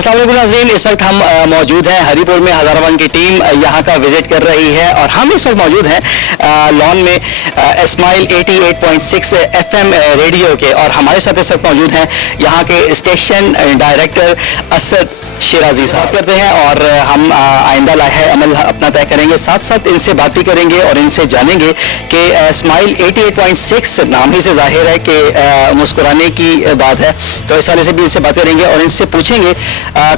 अस्सलाम वालेकुम नाज़रीन, इस वक्त हम मौजूद हैं हरीपुर में। हज़ाराबाद की टीम यहाँ का विजिट कर रही है और हम इस वक्त मौजूद हैं लॉन में इस्माइल 88.6 FM रेडियो के, और हमारे साथ इस वक्त मौजूद हैं यहाँ के स्टेशन डायरेक्टर असद शिराजी साहब। करते हैं और हम आइंदा लाहे अमल अपना तय करेंगे, साथ साथ इनसे बात भी करेंगे और इनसे जानेंगे कि इस्माइल 88.6 नाम ही से जाहिर है कि मुस्कुराने की बात है, तो इस वाले से भी इनसे बात करेंगे और इनसे पूछेंगे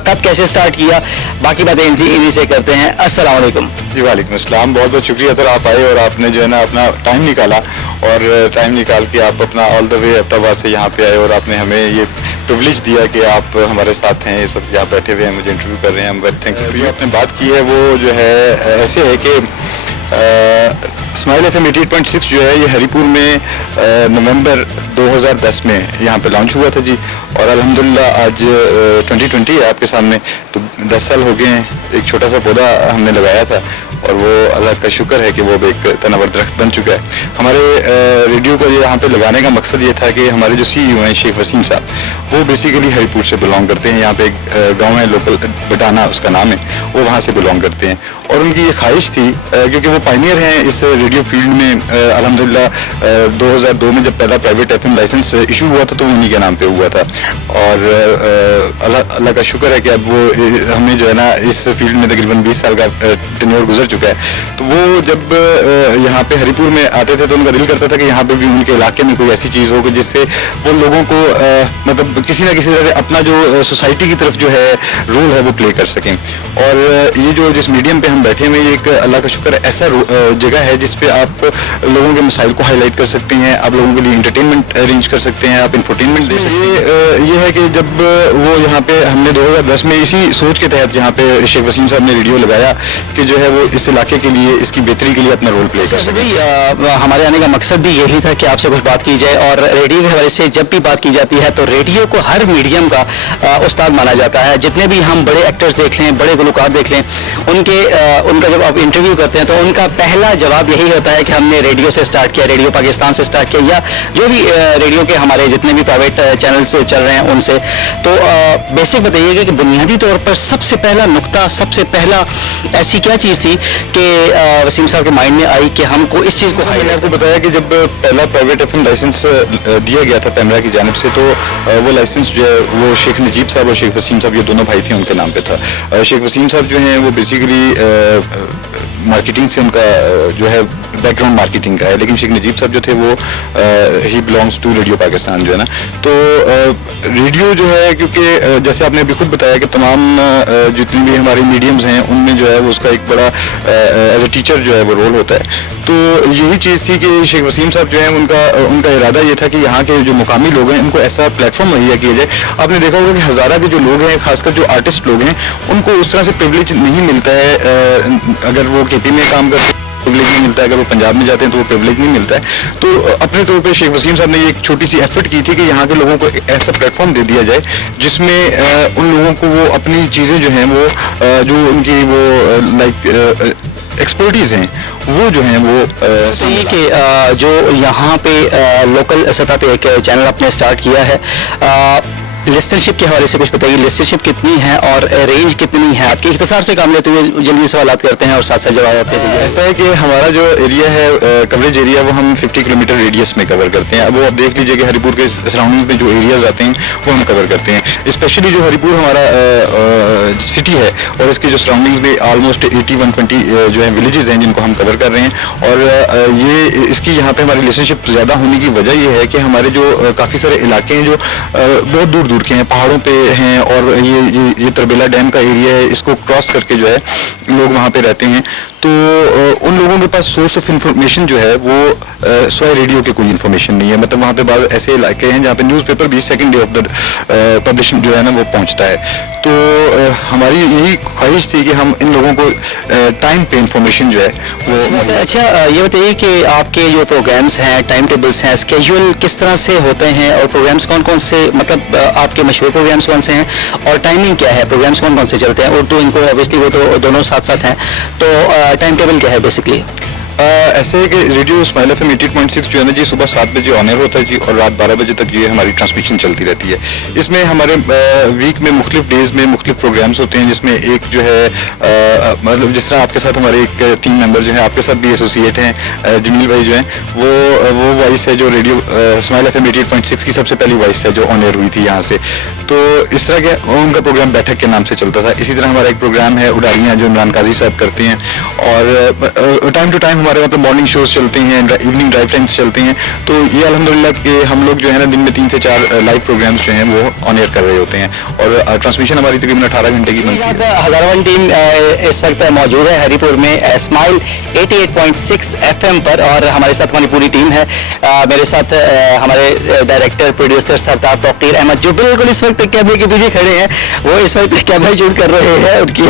कब कैसे स्टार्ट किया, बाकी बातें इन्हीं से करते हैं। अस्सलाम वालेकुम। जी वालेकुम अस्सलाम, बहुत बहुत शुक्रिया सर, आप आए और आपने जो है ना अपना टाइम निकाला, और टाइम निकाल के आप अपना ऑल द वे अब्टाबाद से यहाँ पे आए और आपने हमें ये प्रिविलेज दिया कि आप हमारे साथ हैं, इस वक्त यहाँ बैठे हुए हैं, मुझे इंटरव्यू कर रहे हैं। हम वेरी थैंक यू। आपने बात की है वो जो है ऐसे है कि इस्माइल FM 88.6 जो है ये हरीपुर में नवंबर 2010 में यहाँ पे लॉन्च हुआ था जी, और अल्हम्दुलिल्लाह आज 2020 है आपके सामने, तो 10 साल हो गए हैं। एक छोटा सा पौधा हमने लगाया था और वो अल्लाह का शुक्र है कि वो एक तनावर दरख्त बन चुका है। हमारे रेडियो को यहाँ पे लगाने का मकसद ये था कि हमारे जो CEO हैं शेख वसीम साहब, वो बेसिकली हरीपुर से बिलोंग करते हैं। यहाँ पे एक गाँव है लोकल, बटाना उसका नाम है, वो वहाँ से बिलोंग करते हैं, और उनकी ये ख्वाहिश थी क्योंकि वो पायनियर हैं इस रेडियो फील्ड में। अल्हम्दुलिल्लाह 2002 में जब पहला प्राइवेट FM लाइसेंस इशू हुआ था तो उन्हीं के नाम पे हुआ था, और अल्लाह का शुक्र है कि अब वो हमें जो है ना इस फील्ड में तकरीबन 20 साल का टेन्योर गुजर चुका है। तो वो जब यहाँ पे हरीपुर में आते थे तो उनका दिल करता था कि यहाँ पे भी उनके इलाके में कोई ऐसी चीज़ हो कि जिससे वो लोगों को मतलब किसी ना किसी तरह से अपना जो सोसाइटी की तरफ जो है रोल है वो प्ले कर सकें। और ये जो जिस मीडियम पे हम बैठे हुए हैं, ये एक अल्लाह का शुक्र ऐसा जगह है जिस पे आप लोगों के मसाइल को हाईलाइट कर सकते हैं, आप लोगों के लिए इंटरटेनमेंट अरेंज कर सकते हैं, आप इंफोटेनमेंट दे सकते हैं। ये है कि जब वो यहाँ पे हमने 2010 में इसी सोच के तहत यहाँ पे शेख वसीम साहब ने रेडियो लगाया कि जो है वो इस इलाके के लिए, इसकी बेहतरी के लिए अपना रोल प्ले कर सकें। हमारे आने का मकसद भी यही था कि आपसे कुछ बात की जाए, और रेडियो के हवाले से जब भी बात की जाती है तो रेडियो को हर मीडियम का उस्ताद माना जाता है। जितने भी हम बड़े एक्टर्स देख लें, बड़े गुलकार देख लें, उनका जब आप इंटरव्यू करते हैं तो उनका पहला जवाब यही होता है कि हमने रेडियो से स्टार्ट किया, रेडियो पाकिस्तान से स्टार्ट किया, या जो भी रेडियो के हमारे जितने भी प्राइवेट चैनल्स चल रहे हैं उनसे। तो बेसिक बताइएगा कि बुनियादी तौर पर सबसे पहला नुक्ता, सबसे पहला ऐसी क्या चीज़ थी कि वसीम साहब के माइंड में आई कि हमको इस चीज़ को मैंने आपको बताया कि जब पहला प्राइवेट FM लाइसेंस दिया गया था पैमरा की जानिब से, तो वो लाइसेंस जो है वो शेख नजीब साहब और शेख वसीम साहब, ये दोनों भाई थे, उनके नाम पे था। शेख वसीम साहब जो हैं वो बेसिकली मार्केटिंग से उनका जो है बैकग्राउंड मार्केटिंग का है, लेकिन शेख नजीब साहब जो थे वो ही बिलोंग्स टू रेडियो पाकिस्तान जो है ना। तो रेडियो जो है, क्योंकि जैसे आपने अभी खुद बताया कि तमाम जितनी भी हमारी मीडियम्स हैं उनमें जो है वो उसका एक बड़ा एज ए टीचर जो है वो रोल होता है। तो यही चीज़ थी कि शेख वसीम साहब जो है उनका इरादा ये था कि यहाँ के जो मुकामी लोग हैं उनको ऐसा प्लेटफॉर्म मुहैया किया जाए। आपने देखा होगा कि हज़ारा के जो लोग हैं, खासकर जो आर्टिस्ट लोग हैं, उनको उस तरह से प्रिविलेज नहीं मिलता है। अगर वो KP में काम करते हैं प्रिविलेज नहीं मिलता है, अगर वो पंजाब में जाते हैं तो वो प्रिविलेज नहीं मिलता है। तो अपने तौर पे शेख वसीम साहब ने ये एक छोटी सी एफर्ट की थी कि यहाँ के लोगों को एक ऐसा प्लेटफॉर्म दे दिया जाए जिसमें उन लोगों को वो अपनी चीज़ें जो हैं वो जो उनकी वो लाइक एक्सपर्टीज़ हैं वो जो हैं वो सही कि जो यहाँ पे लोकल सतह पे एक चैनल आपने स्टार्ट किया है, लिस्टनशिप के हवाले से कुछ बताइए। लिस्टनशिप कितनी है और रेंज कितनी है आपकी? इख्तिसार से काम लेते हुए जल्दी सवाल करते हैं और साथ साथ जवाब आपके दीजिए। ऐसा है कि हमारा जो एरिया है, कवरेज एरिया, वो हम 50 किलोमीटर रेडियस में कवर करते हैं। अब वो आप देख लीजिए कि हरीपुर के सराउंडिंग में जो एरियाज आते हैं वो हम कवर करते हैं। स्पेशली जो हरीपुर हमारा सिटी है और इसके जो सराउंडिंग्स में ऑलमोस्ट 80-120 जो है विलेजेस हैं जिनको हम कवर कर रहे हैं, और ये इसकी यहाँ पे हमारी रिलेशनशिप ज़्यादा होने की वजह ये है कि हमारे जो काफ़ी सारे इलाके हैं जो बहुत दूर दूर के हैं, पहाड़ों पे हैं, और ये तरबेला डैम का एरिया है, इसको क्रॉस करके जो है लोग वहाँ पे रहते हैं। तो उन लोगों के पास सोर्स ऑफ इंफॉर्मेशन जो है वो सॉय रेडियो की कोई इन्फॉर्मेशन नहीं है। मतलब वहाँ पे बाद ऐसे इलाके हैं जहाँ पे न्यूज़पेपर भी second day of the publishing जो है ना वो पहुँचता है। तो हमारी यही ख्वाहिश थी कि हम इन लोगों को टाइम पे इंफॉर्मेशन जो है वो। अच्छा, ये बताइए कि आपके जो प्रोग्राम्स हैं, टाइम टेबल्स हैं, स्केड्यूल किस तरह से होते हैं, और प्रोग्राम्स कौन कौन से, मतलब आपके मशहूर प्रोग्राम्स कौन से हैं, और टाइमिंग क्या है, प्रोग्राम्स कौन कौन से चलते हैं? उर्दू, इनको ऑब्वियसली वो तो दोनों साथ साथ हैं, तो टाइम टेबल क्या है बेसिकली? ऐसे है कि रेडियो इस्माइल FM 88.6 जो है ना जी सुबह 7 बजे ऑन एयर होता है जी और रात 12 बजे तक ये हमारी ट्रांसमिशन चलती रहती है। इसमें हमारे वीक में मुख्तलिफ डेज में मुख्तलिफ प्रोग्राम्स होते हैं, जिसमें एक जो है मतलब जिस तरह आपके साथ हमारे एक टीम मेंबर जो है आपके साथ भी एसोसिएट हैं जमील भाई जो हैं, वो वॉइस है जो रेडियो इस्माइल FM 88.6 की सबसे पहली वॉइस है जो ऑन एयर हुई थी यहाँ से। तो इस तरह के उनका प्रोग्राम बैठक के नाम से चलता था। इसी तरह हमारा एक प्रोग्राम है उड़ारियाँ जो इमरान काजी साहब करते हैं, और टाइम टू टाइम हमारे मतलब मॉर्निंग शोज चलते हैं, इवनिंग ड्राइव टाइम्स चलते हैं। तो ये अल्हम्दुलिल्लाह कि हम लोग जो है ना दिन में 3 से 4 लाइव प्रोग्राम्स जो हैं वो ऑन एयर कर रहे होते हैं, और ट्रांसमिशन हमारी तकरीबन 18 घंटे की बनती है। हजारावन टीम इस वक्त मौजूद है हरीपुर में इस्माइल 88.6 FM पर, और हमारे साथ हमारी पूरी टीम है। मेरे साथ हमारे डायरेक्टर प्रोड्यूसर सरदार तौकीर अहमद जो बिल्कुल इस वक्त कैमरे के पीछे खड़े हैं, वो इस वक्त कैमरा शूट कर रहे हैं, उनकी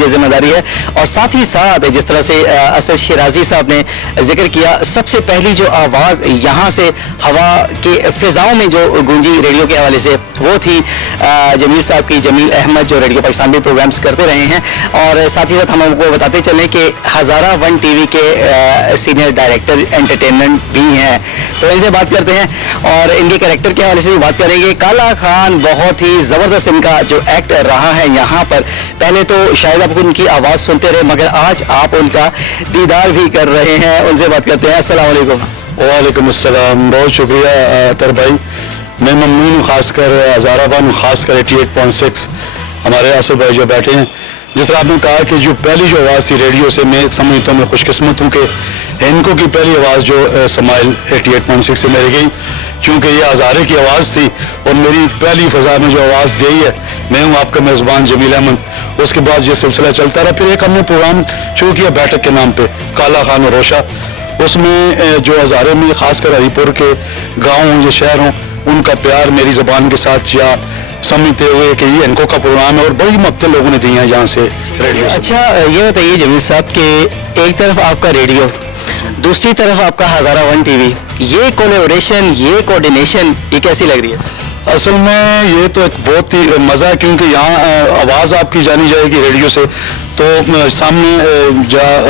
ये जिम्मेदारी है। और साथ ही साथ जिस तरह से असद शिराजी साहब ने जिक्र किया, सबसे पहली जो आवाज़ यहाँ से हवा के फिजाओं में जो गूंजी रेडियो के हवाले से वो थी जमील साहब की, जमील अहमद जो रेडियो पाकिस्तान में प्रोग्राम्स करते रहे हैं। और साथ ही साथ हम आपको बताते चलें कि हज़ारावन टीवी के सीनियर डायरेक्टर एंटरटेनमेंट भी हैं, तो इनसे बात करते हैं और इनके कैरेक्टर के हवाले से भी बात करेंगे। काला खान बहुत ही ज़बरदस्त इनका जो एक्ट रहा है यहाँ पर। पहले तो शायद आप उनकी आवाज़ सुनते रहे, मगर आज आप उनका दीदार भी कर रहे हैं। उनसे बात करते हैं। अस्सलाम वालेकुम। वालेकुम अस्सलाम। बहुत शुक्रिया अतर भाई, मैं ममनून हूँ, खासकर हज़ारावन, खासकर 88.6 हमारे असद भाई जो बैठे हैं। जिस तरह आपने कहा कि जो पहली जो आवाज़ थी रेडियो से, मैं समझता हूँ मैं खुशकिस्मत हूँ कि इनको की पहली आवाज़ जो इस्माइल 88.6 से मेरी गई, चूँकि ये हज़ारे की आवाज़ थी और मेरी पहली फ़ज़ा में जो आवाज़ गई है, मैं हूँ आपका मेज़बान जमील अहमद। उसके बाद ये सिलसिला चलता रहा। फिर एक हमने प्रोग्राम शुरू किया बैठक के नाम पे, काला खान और रोशा। उसमें जो हज़ारे में खासकर हरीपुर के गाँव हों या शहर हों, उनका प्यार मेरी ज़बान के साथ या समझते हुए कि ये इनको का प्रोग्राम है, और बड़ी मक्तल लोगों ने दी हैं यहाँ से रेडियो। अच्छा ये बताइए जमील साहब कि एक तरफ आपका रेडियो, दूसरी तरफ आपका हज़ारावन टीवी, ये कोलैबोरेशन, ये कोऑर्डिनेशन, ये कैसी लग रही है? असल में ये तो एक बहुत ही मज़ा है, क्योंकि यहाँ आवाज़ आपकी जानी जाएगी रेडियो से, तो सामने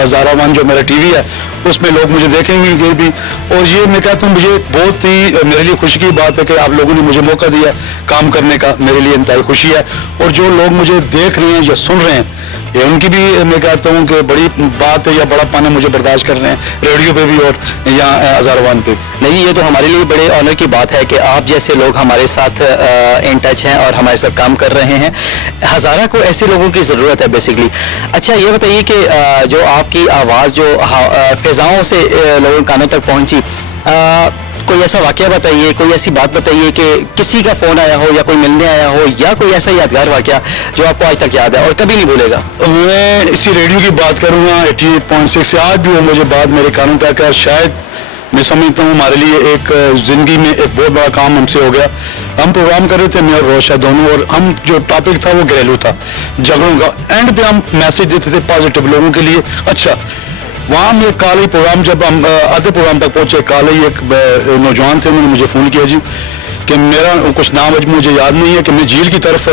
हज़ारावन जो मेरा टीवी है उसमें लोग मुझे देखेंगे भी। और ये मैं कहता हूँ मुझे बहुत ही मेरे लिए खुशी की बात है कि आप लोगों ने मुझे मौका दिया काम करने का, मेरे लिए इंतहाई खुशी है। और जो लोग मुझे देख रहे हैं या सुन रहे हैं, ये उनकी भी मैं कहता हूँ कि बड़ी बात है या बड़ा पाना मुझे बर्दाश्त कर रहे हैं रेडियो पे भी और यहाँ हज़ारावन पे। नहीं, ये तो हमारे लिए बड़े ऑनर की बात है कि आप जैसे लोग हमारे साथ इन टच हैं और हमारे साथ काम कर रहे हैं। हज़ारा को ऐसे लोगों की ज़रूरत है बेसिकली। अच्छा ये बताइए कि जो आपकी आवाज़ जो फिजाओं से लोगों के कानों तक पहुँची, कोई ऐसा वाकया बताइए, कोई ऐसी बात बताइए कि किसी का फ़ोन आया हो या कोई मिलने आया हो, या कोई ऐसा यादगार वाकया जो आपको आज तक याद है और कभी नहीं भूलेगा। मैं इसी रेडियो की बात करूँगा 88.6 से, आज भी वो मुझे बात मेरे कानों तक है। शायद मैं समझता हूँ हमारे लिए एक ज़िंदगी में एक बहुत बड़ा काम हमसे हो गया। हम प्रोग्राम कर रहे थे मैं और रोशा दोनों, और हम जो टॉपिक था वो घरेलू था, झगड़ों का। एंड पे हम मैसेज देते थे पॉजिटिव लोगों के लिए। अच्छा वहाँ में काले प्रोग्राम, जब हम आधे प्रोग्राम तक पहुँचे, काले एक नौजवान थे, उन्होंने मुझे फ़ोन किया जी कि मेरा कुछ नाम आज मुझे याद नहीं है, कि मैं झील की तरफ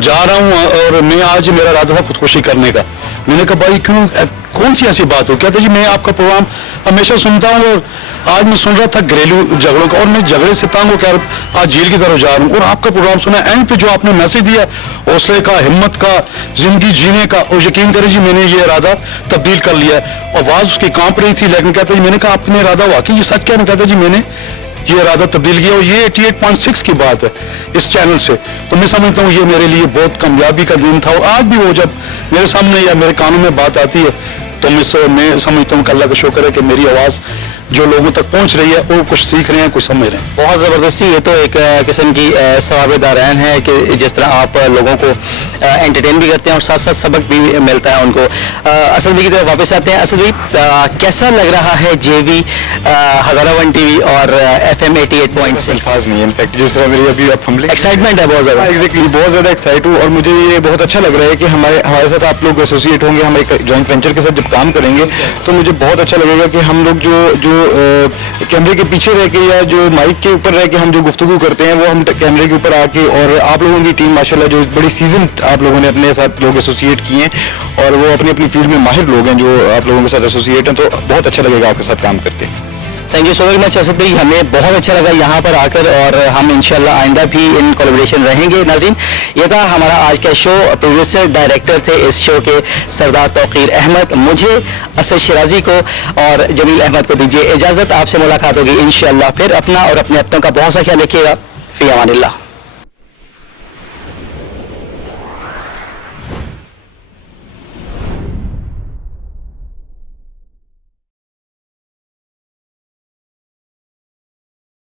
जा रहा हूँ और मैं आज मेरा इरादा था खुदकुशी करने का। मैंने कहा भाई क्यों, कौन सी ऐसी बात हो? कहते जी मैं आपका प्रोग्राम हमेशा सुनता हूँ और आज मैं सुन रहा था घरेलू झगड़ों का, और मैं झगड़े से तंग होकर आज झील की तरफ जा रहा हूँ और आपका प्रोग्राम सुना। एंड पे जो आपने मैसेज दिया हौसले का, हिम्मत का, जिंदगी जीने का, और यकीन करें जी मैंने ये इरादा तब्दील कर लिया है। आवाज़ उसकी कांप रही थी, लेकिन कहते जी मैंने कहा आपने इरादा वाकई ये सच क्या? नहीं, कहते जी मैंने ये इरादा तब्दील किया, और ये 88.6 की बात है इस चैनल से। तो मैं समझता हूँ ये मेरे लिए बहुत कामयाबी का दिन था। और आज भी वो जब मेरे सामने या मेरे कानों में बात आती है तो मैं समझता हूँ कि अल्लाह का शुक्र है कि मेरी आवाज़ जो लोगों तक पहुंच रही है, वो कुछ सीख रहे हैं, कुछ समझ रहे हैं। बहुत ज़बरदस्ती, ये तो एक किस्म की सवाब-ए-दारैन है कि जिस तरह आप लोगों को एंटरटेन भी करते हैं और साथ साथ सबक भी मिलता है उनको। असद भाई की तरफ वापस आते हैं। असद भाई कैसा लग रहा है JV हज़ारावन टीवी और FM 88.6? खास नहीं है, इनफैक्ट जिस तरह मेरी अभी आप हम एक्साइटमेंट है बहुत ज़्यादा। एग्जैक्टली, बहुत ज़्यादा एक्साइट हूँ, और मुझे ये बहुत अच्छा लग रहा है कि हमारे साथ आप लोग एसोसिएट होंगे, हम एक जॉइंट वेंचर के साथ जब काम करेंगे तो मुझे बहुत अच्छा लगेगा कि हम लोग जो कैमरे के पीछे रह के या जो माइक के ऊपर रह के हम जो गुफ्तगू करते हैं वो हम कैमरे के ऊपर आके, और आप लोगों की टीम माशाल्लाह जो बड़ी सीजन आप लोगों ने अपने साथ लोग एसोसिएट किए हैं और वो अपनी अपनी फील्ड में माहिर लोग हैं जो आप लोगों के साथ एसोसिएट हैं, तो बहुत अच्छा लगेगा आपके साथ काम करके। Thank you so very much Asad भाई, हमें बहुत अच्छा लगा यहाँ पर आकर और हम इंशाल्लाह आइंदा भी इन कोलैबोरेशन रहेंगे। नाज़रीन, ये था हमारा आज का शो। प्रोड्यूसर डायरेक्टर थे इस शो के सरदार तौकीर अहमद। मुझे असद शिराजी को और जमील अहमद को दीजिए इजाज़त। आपसे मुलाकात होगी इंशाल्लाह फिर। अपना और अपने अपनों का बहुत सा ख्याल रखिएगा। फ़ी अमानिल्लाह।